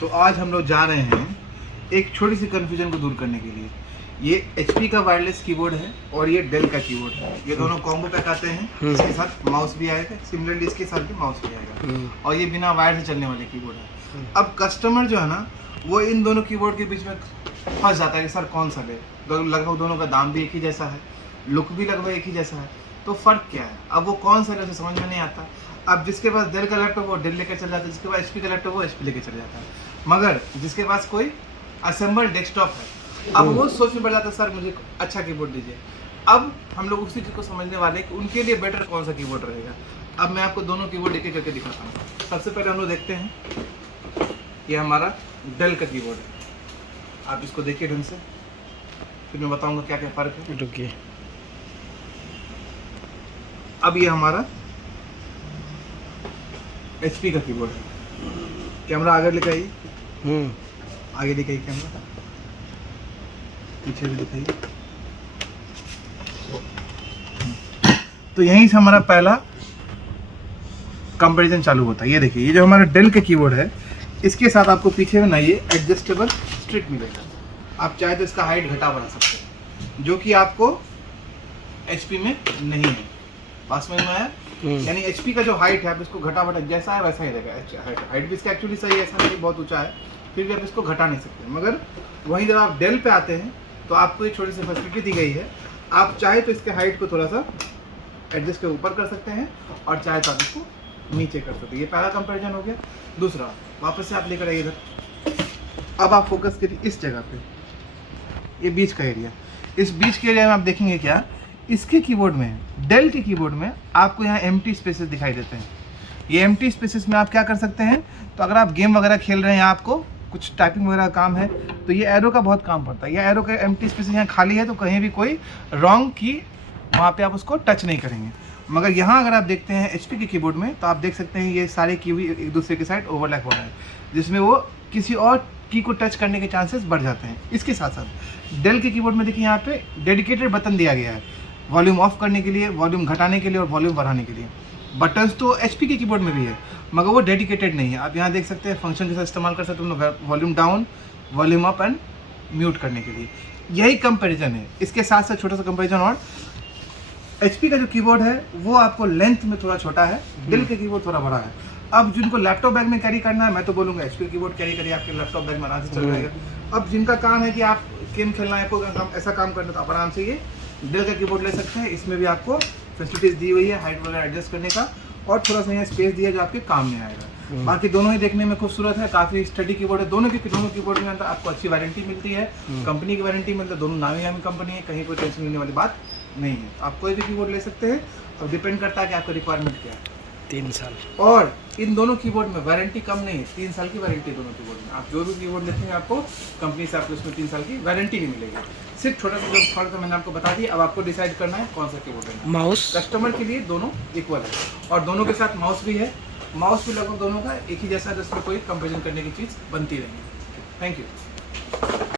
तो आज हम लोग जा रहे हैं एक छोटी सी कन्फ्यूजन को दूर करने के लिए। ये HP का वायरलेस कीबोर्ड है और ये डेल का कीबोर्ड है। ये दोनों कॉम्बो पैक आते हैं। इसके साथ माउस भी आएगा, सिमिलरली इसके साथ भी माउस भी आएगा और ये बिना वायर से चलने वाले कीबोर्ड है। अब कस्टमर जो है ना, वो इन दोनों कीबोर्ड के बीच में फंस जाता है कि सर कौन सा ले। लगभग दोनों का दाम भी एक ही जैसा है, लुक भी लगभग एक ही जैसा है, तो फ़र्क क्या है? अब वो कौन सा ले उसे समझ में नहीं आता। अब जिसके पास डेल का लैपटॉप वो डेल लेकर चल जाता है, जिसके पास HP का लैपटॉप वो HP लेकर चल जाता है। मगर जिसके पास कोई असेंबल डेस्कटॉप है, अब वो सोच में पड़ जाता है सर मुझे अच्छा कीबोर्ड दीजिए। अब हम लोग उसी चीज़ को समझने वाले हैं कि उनके लिए बेटर कौन सा कीबोर्ड रहेगा। अब मैं आपको दोनों कीबोर्ड एक एक करके दिखाता हूँ। सबसे पहले हम लोग देखते हैं, ये हमारा डेल का कीबोर्ड है। आप इसको देखिए ढंग से, फिर मैं बताऊँगा क्या क्या फ़र्क है। रुकिए। अब ये हमारा HP का कीबोर्ड है। कैमरा आगे लेके आइए, आगे दिखाइए कैमरा, पीछे भी दिखाइए। तो यहीं से हमारा पहला कंपैरिजन चालू होता है। ये देखिए, ये जो हमारा डेल के कीबोर्ड है, इसके साथ आपको पीछे में ना ये एडजस्टेबल स्ट्रिक मिलेगा। आप चाहे तो इसका हाइट घटा बढ़ा सकते हैं, जो कि आपको HP में नहीं है। पास में आया, यानी HP का जो हाइट है, आप इसको घटा बढ़ा जैसा है वैसा ही रहेगा। हाइट भी इसका एक्चुअली सही है, ऐसा नहीं बहुत ऊंचा है, फिर भी आप इसको घटा नहीं सकते। मगर वहीं जब आप डेल पे आते हैं तो आपको एक छोटी सी फैसिलिटी दी गई है। आप चाहे तो इसके हाइट को थोड़ा सा एडजस्ट के ऊपर कर सकते हैं और चाहे तो आप इसको नीचे कर सकते हैं। ये पहला कंपैरिजन हो गया। दूसरा, वापस से आप लेकर आइए इधर। अब आप फोकस करिए इस जगह पे, ये बीच का एरिया। इस बीच के एरिया में आप देखेंगे क्या, इसके कीबोर्ड में, डेल के कीबोर्ड में आपको यहाँ एम्प्टी स्पेसेस दिखाई देते हैं। ये एम्प्टी स्पेसेस में आप क्या कर सकते हैं, तो अगर आप गेम वगैरह खेल रहे हैं, आपको कुछ टाइपिंग वगैरह का काम है, तो ये एरो का बहुत काम पड़ता है। ये एरो का एम्प्टी स्पेसेस यहाँ खाली है, तो कहीं भी कोई रॉन्ग की वहाँ पे आप उसको टच नहीं करेंगे। मगर यहाँ अगर आप देखते हैं HP के कीबोर्ड में, तो आप देख सकते हैं ये सारे की भी एक दूसरे के साथ ओवरलैप हो रहा है, जिसमें वो किसी और की को टच करने के चांसेस बढ़ जाते हैं। इसके साथ साथ डेल के कीबोर्ड में देखिए, यहाँ पे डेडिकेटेड बटन दिया गया है, वॉल्यूम ऑफ करने के लिए, वॉल्यूम घटाने के लिए और वॉल्यूम बढ़ाने के लिए। बटन्स तो HP के कीबोर्ड में भी है, मगर वो डेडिकेटेड नहीं है। आप यहाँ देख सकते हैं फंक्शन के साथ इस्तेमाल कर सकते हैं, volume down, volume up and mute करने के लिए। यही कंपैरिजन है। इसके साथ साथ छोटा सा कंपैरिजन और, HP का जो कीबोर्ड है वो आपको लेंथ में थोड़ा छोटा है, डेल के कीबोर्ड थोड़ा बड़ा है। अब जिनको लैपटॉप बैग में कैरी करना है, मैं तो बोलूँगा HP कीबोर्ड कैरी करिए, आपके लैपटॉप बैग में आराम से चल जाएगा। अब जिनका काम है कि आप गेम खेलना है, कोई काम ऐसा काम करना, तो आप आराम से ये डेल का कीबोर्ड ले सकते हैं। इसमें भी आपको फैसिलिटीज दी हुई है, हाइट वगैरह एडजस्ट करने का, और थोड़ा सा यहाँ स्पेस दिया जो आपके काम में आएगा। बाकी दोनों ही देखने में खूबसूरत है, काफ़ी स्टडी कीबोर्ड है। दोनों कीबोर्ड में अंदर आपको अच्छी वारंटी मिलती है, कंपनी की वारंटी मिलती है। दोनों नामी नामी कंपनी है, कहीं कोई टेंशन लेने वाली बात नहीं है। आप कोई भी कीबोर्ड ले सकते हैं, और डिपेंड करता है कि आपका रिक्वायरमेंट क्या है। 3 साल। और इन दोनों कीबोर्ड में वारंटी कम नहीं है, 3 साल की वारंटी है दोनों कीबोर्ड में। आप जो भी कीबोर्ड लेते हैं, आपको कंपनी से आपको उसमें 3 साल की वारंटी भी मिलेगी। सिर्फ छोटा सा जो फर्क मैंने आपको बता दिया। अब आपको डिसाइड करना है कौन सा कीबोर्ड लेना है। माउस कस्टमर के लिए दोनों इक्वल है, और दोनों के साथ माउस भी है। माउस भी लगभग दोनों का एक ही जैसा है, जिसमें कोई कंपेरिजन करने की चीज़ बनती रहेगी। Thank you.